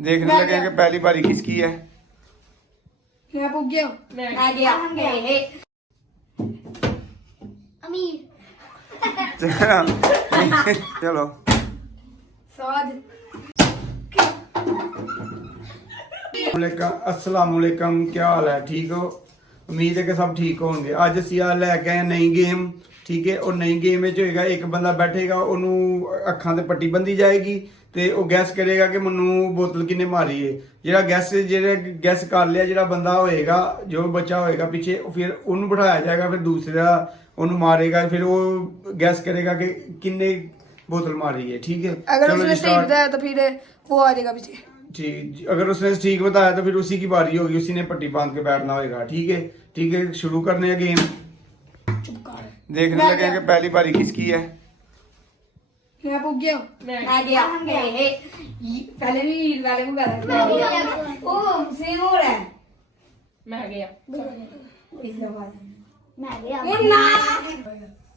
देखने लगे कि पहली बारी किसकी है। मैं पूछ गया मैं गया अमीर चलो स्वाद अस्सलाम वालेकुम, क्या हाल है? ठीक हो? उम्मीद है कि सब ठीक होंगे। ਅੱਜ ਅਸੀਂ ਆ ਲੈ ਕੇ ਆਏ ਨਈ ਗੇਮ, ਠੀਕ ਹੈ। ਉਹ ਨਈ ਗੇਮ ਵਿੱਚ ਹੋਏਗਾ ਇੱਕ ਬੰਦਾ ਬੈਠੇਗਾ, ਉਹਨੂੰ ਅੱਖਾਂ ਤੇ ਪੱਟੀ ਬੰਦੀ ਜਾਏਗੀ ਤੇ ਉਹ ਗੈਸ ਕਰੇਗਾ ਕਿ ਮੈਨੂੰ ਬੋਤਲ ਕਿੰਨੇ ਮਾਰੀ ਹੈ। ਜਿਹੜਾ ਗੈਸ ਕਰ ਲਿਆ ਜਿਹੜਾ ਬੰਦਾ ਹੋਏਗਾ, ਜੋ ਬੱਚਾ ਹੋਏਗਾ ਪਿੱਛੇ, ਫਿਰ ਉਹਨੂੰ ਬਿਠਾਇਆ ਜਾਏਗਾ, ਫਿਰ ਦੂਸਰਾ ਉਹਨੂੰ ਮਾਰੇਗਾ, ਫਿਰ ਉਹ ਗੈਸ ਕਰੇਗਾ कि किन्ने बोतल मारी है, ठीक है। अगर उसने सही बताया तो फिर वो आ जाएगा पीछे। ठीक, अगर उसने ठीक बताया तो फिर उसी की बारी होगी, उसी ने पट्टी बांध के बैठना होगा, ठीक है। ठीक है, शुरू करने हैं गेम। देखने लगे कि पहली बारी किसकी है। मैं पूछ गया मैं गया पहले भी वाले को करा ओ सेम हो रहा है मैं गया मुन्ना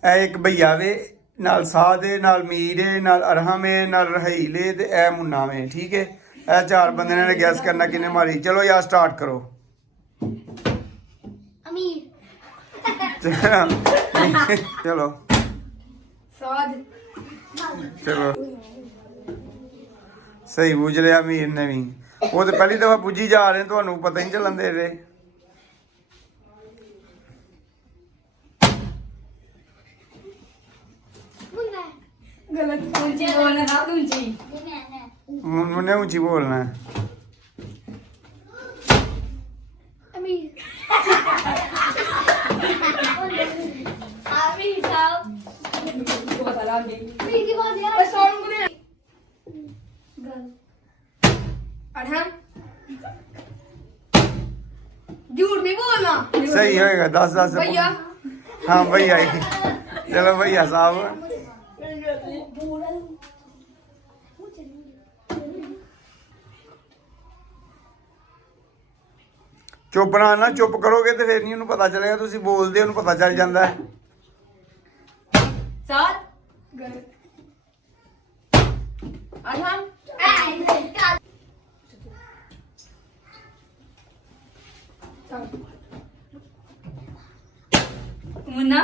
ਇਹ ਇੱਕ ਭਈਆ ਵੇ ਨਾਲ ਸਾਦ ਹੈ, ਨਾਲ ਮੀਰ ਹੈ, ਨਾਲ ਅਰਹਮ ਹੈ, ਨਾਲ ਰਹੀਲ ਹੈ ਤੇ ਇਹ ਮੁੰਨਾ ਵੇ, ਠੀਕ ਹੈ। ਇਹ ਚਾਰ ਬੰਦੇ ਨੇ ਗੈਸ ਕਰਨਾ ਕਿੰਨੇ ਮਾਰੀ। ਚਲੋ ਯਾਰ ਸਟਾਰਟ ਕਰੋ। अमीर ਚਲੋ स्वाद ਚਲੋ ਸਹੀ ਬੁੱਝ ਲਿਆ ਮੀਰ ਨੇ ਵੀ। ਉਹ ਤੇ ਪਹਿਲੀ ਦਫਾ ਬੁੱਝੀ ਜਾ ਰਹੇ, ਤੁਹਾਨੂੰ ਪਤਾ ਹੀ ਨਹੀਂ ਚੱਲਣ ਦੇ ਰਹੇ। गलत ऊंची बोलना ना ऊंची मुन्ने ऊंची बोलना है। अमीर अमीर साहब बहुत आराम दे अमीर की बात यार बस सॉन्ग को गल अरहम झूठ नहीं बोलना सही होएगा 10 भैया हाँ भैया ही। चलो भैया साहब ਚੁੱਪ ਨਾ ਚੁੱਪ ਕਰੋਗੇ ਤੇ ਫਿਰ ਨਹੀਂ ਉਹਨੂੰ ਪਤਾ ਚੱਲੇਗਾ। ਤੁਸੀਂ ਬੋਲਦੇ ਉਹਨੂੰ ਪਤਾ ਚੱਲ ਜਾਂਦਾ ਹੈ। साथ गलत अरहम मुन्ना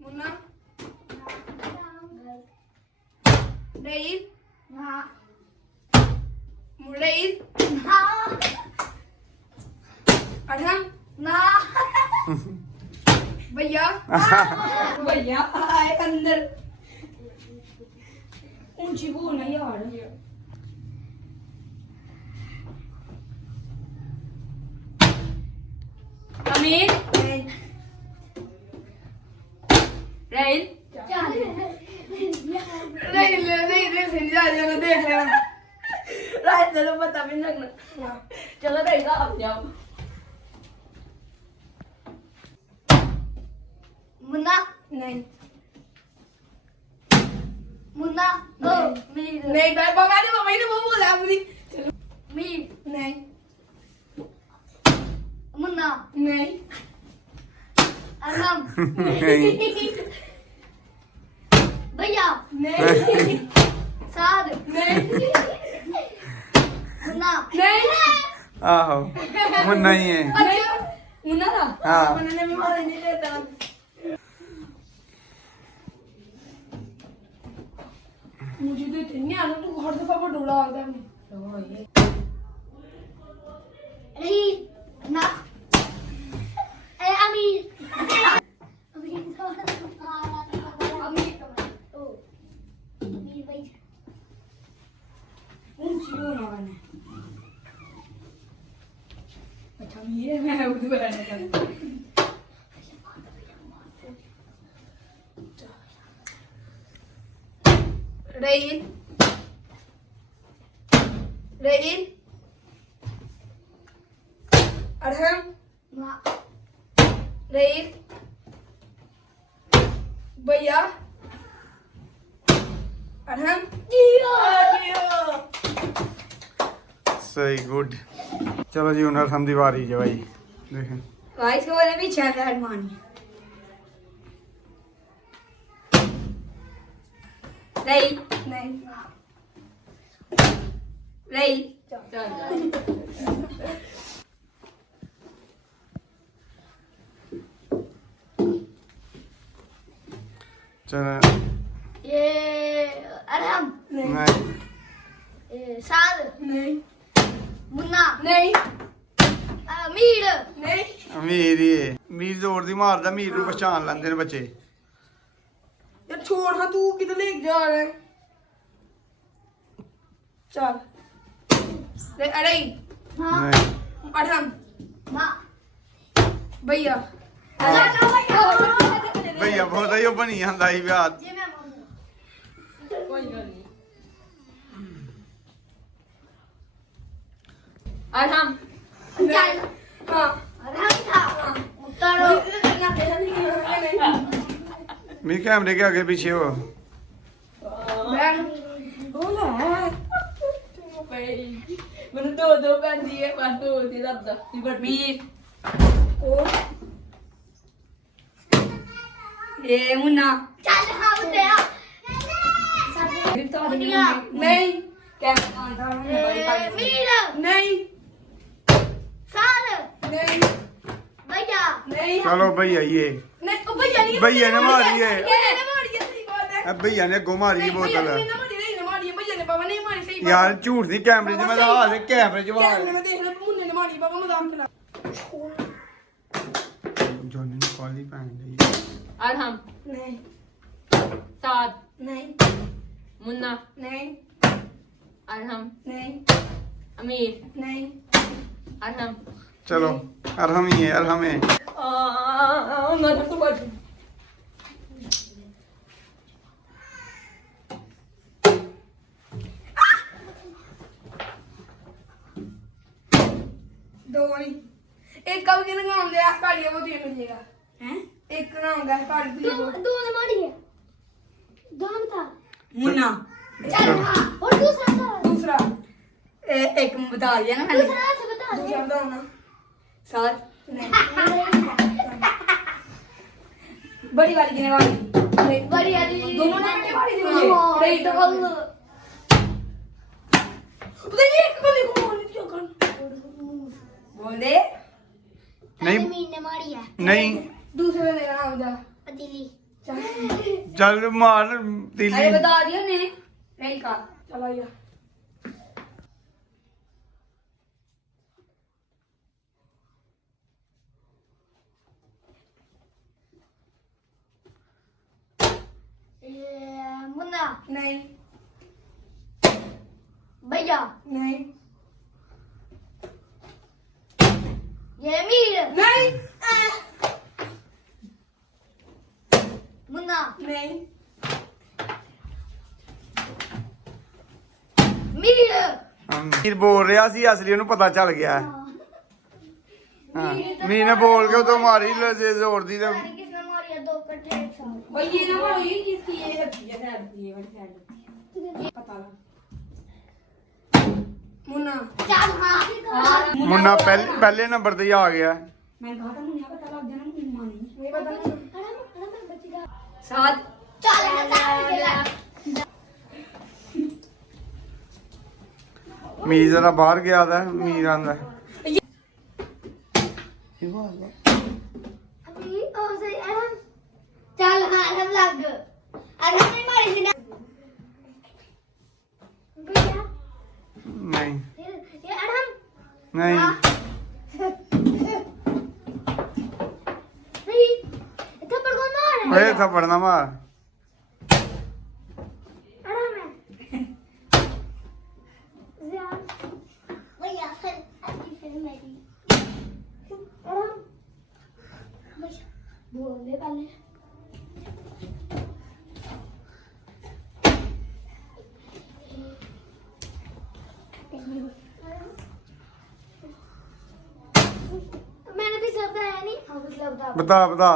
मुन्ना रईस मुरईस अरहम भैया भैया आए अंदर ऊंची बोलना यार अमीर रहील नहीं समझा जाना देख लेना रात तेरे पता भी नहीं लगना चलो रहेगा आप जाओ मुन्ना नहीं मुन्ना ओ मीर नहीं बाबा ने वो बोला अपनी मीर नहीं मुन्ना नहीं अरहम नहीं भैया नहीं साद नहीं मुन्ना नहीं आहो मुन्ना ही है। मुन्ना था हाँ। मुन्ना ने भी मार नहीं देता मुझे तो इतनी आना तू हर दफा वो डोला आता है रही ना ए अमीर अमीर ओ अमीर भाई ऊंची बोलना मैंने अच्छा मेरे मैं उर्दू बोलने का रहील रहील अरहम रहील भैया अरहम सही गुड। चलो जी हुनर हम दीवारी जो भाई देखें गाइस को बोले भी 6 हेड मारनी नहीं नहीं नहीं चल ये अरहम नहीं ये साद नहीं मुन्ना नहीं मीर नहीं ਅਮੀਰ ਹੀ ਹੈ। ਅਮੀਰ ਜ਼ੋਰ ਦੀ ਮਾਰਦਾ, ਅਮੀਰ ਨੂੰ ਪਛਾਣ ਲੈਂਦੇ ਨੇ ਬੱਚੇ। यार छोड़ हाँ तू किधर ले जा रहा है चल ले अरे हाँ ਨਹੀਂ अठम माँ भैया ਭਈਆ ਬਹੁਤਾ ਹੀ ਉਹ ਬਣੀ ਜਾਂਦਾ ਸੀ ਵਿਆਹ। ये मैं मामू अठम चल हाँ अरहम था उतारो मेरे कैमरे के आगे पीछे हो। मैंने दो पहन दिए बस दो थी ज्यादा वीर ओ ये मुन्ना चल हाँ बताया नहीं मीर नहीं साद नहीं भैया नहीं चलो भैया ये नहीं ओ भैया नहीं भैया ने मारी है। भैया ने मारी है सही बात है अब भैया ने गो मारी बोतल। भैया ने मारी भैया ने बाबा नहीं मारी सही बात यार झूठ नहीं, कैमरे च मैं हाल कैमरे च कैमरे में देख ले मुन्ने ने मारी बाबा मजाक करा जॉनी ने कॉल ही पहन ली। अरहम नहीं साद नहीं मुन्ना नहीं अरहम नहीं अमीर नहीं अरहम चलो अरहम ही है, अरहम है। मैं तो बात दो नहीं एक कब के नाम दे आस पाड़ी वो तुझे मिलेगा हैं एक नाम का पाड़ी तुझे दो दो ने मारी है दोनों था मुन्ना चल हाँ और दूसरा था दूसरा एक बता दिया ना मैंने दूसरा से बता दे दूसरा बताओ ना सात नहीं बड़ी वाली कितने वाली नहीं बड़ी वाली दोनों ने कितने वाली थी मुझे नहीं तो कल पता नहीं एक बंदे को बोल क्यों कर बोल दे नहीं मीर ने मारी है नहीं दूसरे बंदे का नाम बता पतीली चल चल मार अरे तीली। बता दिया ने नहीं का चलो आइए मुन्ना नहीं भैया नहीं ये मीर नहीं मुन्ना नहीं मीर ਅਮੀਰ ਬੋਲ ਰਿਹਾ ਸੀ, ਅਸਲੀ ਉਹਨੂੰ ਪਤਾ ਚੱਲ ਗਿਆ। ਹਾਂ ਮੀਰ ਨੇ ਬੋਲ ਕੇ ਉਦੋਂ ਮਾਰੀ ਜ਼ੋਰ ਦੀ ਤੇ किसने मारी है दो कट्ठे एक साथ भाई ये ना मारो ये किसकी ये लगती है साइड ये वाली साइड पता लगा मुन्ना चल हाँ ਮੁੰਨਾ ਪਹਿਲੇ ਨੰਬਰ ਤੇ ਹੀ ਆ ਗਿਆ। मैंने कहा था मुन्ना पता लग जाना मुन्ना मानी नहीं पता अरे बच्ची का सात चल ਮੀਰ ਜਰਾ ਬਾਹਰ ਗਿਆ ਦਾ, ਮੀਰ ਆਂਦਾ। अभी ओ सही अरहम चल हाँ अरहम लग अरहम ने मारी थी ना भैया ਨਹੀਂ ये अरहम ਨਹੀਂ नहीं थप्पड़ कौन मार है ਓਏ ਥੱਪੜ ਨਾ ਮਾਰ। अरहम है ज़्यादा भैया फिर अभी फिर मेरी अरहम बोल दे पहले मैंने भी सब बताया नहीं हाँ मतलब बता ਬਤਾ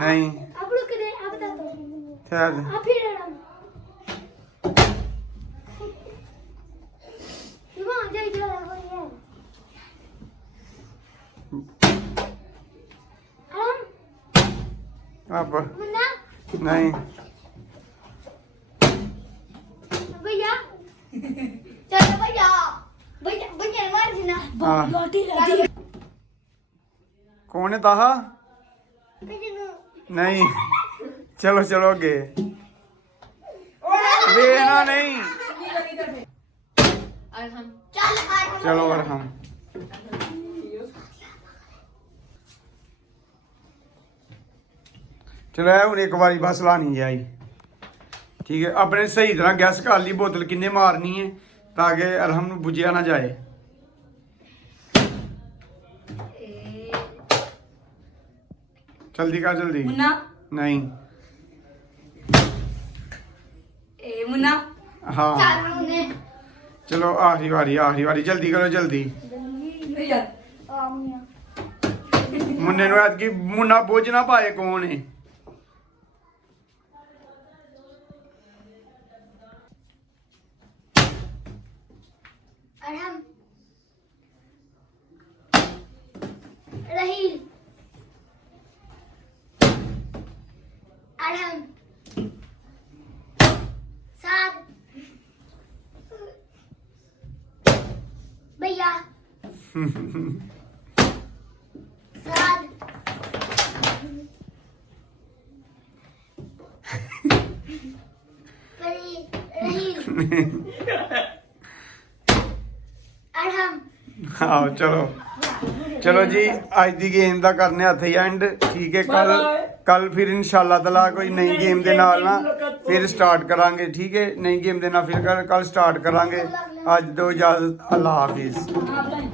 ਨਹੀਂ आप रुक दे आप बता दो ਚੱਲ आप फिर अरहम वहाँ जाइए जो है वो ये अरहम ਆਪ मुन्ना ਨਹੀਂ हाँ। रोटी रहती कौन है ताहा नहीं चलो चलो अगे वेना नहीं अरहम चल अरहम चलो और हम चलो ਇਹ ਹੁਣ ਇੱਕ ਵਾਰੀ ਬਸ ਲਾਣੀ ਜਾਈ ਠੀਕ ਹੈ ਆਪਣੇ ਸਹੀ ਤਰ੍ਹਾਂ ਗੈਸ ਕਰ ਲਈ ਬੋਤਲ ਕਿੰਨੇ ਮਾਰਨੀ ਹੈ ਤਾਂ ਕਿ ਅਰਹਮ ਨੂੰ ਬੁਝਿਆ ਨਾ ਜਾਏ जल्दी कर जल्दी मुन्ना नहीं मुन्ना हाँ चल मुन्ने चलो आखिरी बारी जल्दी करो जल्दी नहीं यार मुन्ने नु ऐतकी मुन्ना बोझ ना पाए कौन है अरहम रहील अरहम साद भैया साद रहील अरहम आओ चलो चलो जी आज दी गेम ਦਾ ਕਰਨੇ ਹੱਥ ਐਂਡ ਠੀਕ ਹੈ ਕੱਲ ਫਿਰ ਇਨਸ਼ਾਅੱਲਾ ਤਾਲਾ ਕੋਈ ਨਈ ਗੇਮ ਦੇ ਨਾਲ ਨਾ ਫਿਰ ਸਟਾਰਟ ਕਰਾਂਗੇ ਠੀਕ ਹੈ ਨਈ ਗੇਮ ਦੇ ਨਾਲ ਫਿਰ ਕੱਲ ਸਟਾਰਟ ਕਰਾਂਗੇ ਅੱਜ ਤੋਂ ਇਜਾਜ਼ਤ ਅੱਲਾ ਹਾਫਿਜ਼ आप लाइन